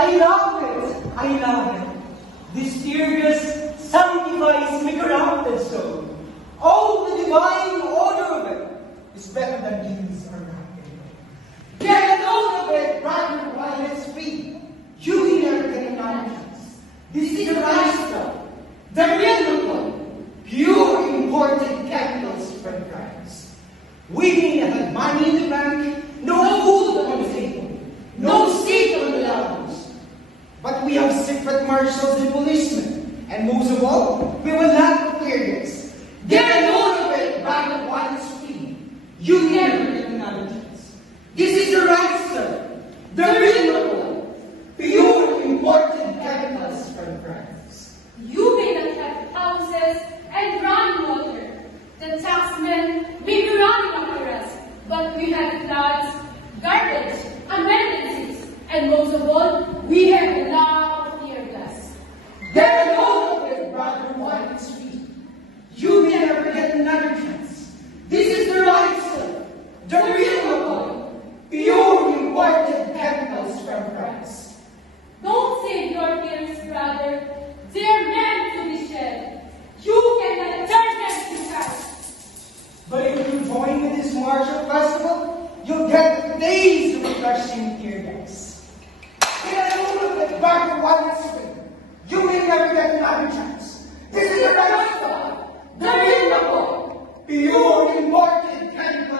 I love it. I love it. This tear gas sanctifies my corrupted soul. Oh, the divine order of it is better than these or nothing. Get a load of it, brother, while it's free. You will never get another chance. This is the right stuff, the real one, pure imported chemicals from France. We didn't have money in the bank, no food on the table, no seat on the lounge. But we have secret marshals and policemen, and most of all, we will not clear this. Get a load of it, brother, while it's free. You will never get another chance. This is the right stuff, the real one, pure imported chemicals from France. You may not have houses and running water. The taxmen may be running after us, but we have floods, garbage, emergencies, and most of all, we have a lot of tear gas. Get a load of it, brother, while it's free. You may never get another chance. This is the right stuff, the real one, pure imported chemicals from France. Don't save your tears, brother. They are meant to be shed. You cannot turn them to cash. But if you join in this martial festival, you'll get days of crushing tear gas. Get a load of it, brother, while it's free. You may never get another chance. This is the right stuff, the real one, pure imported chemicals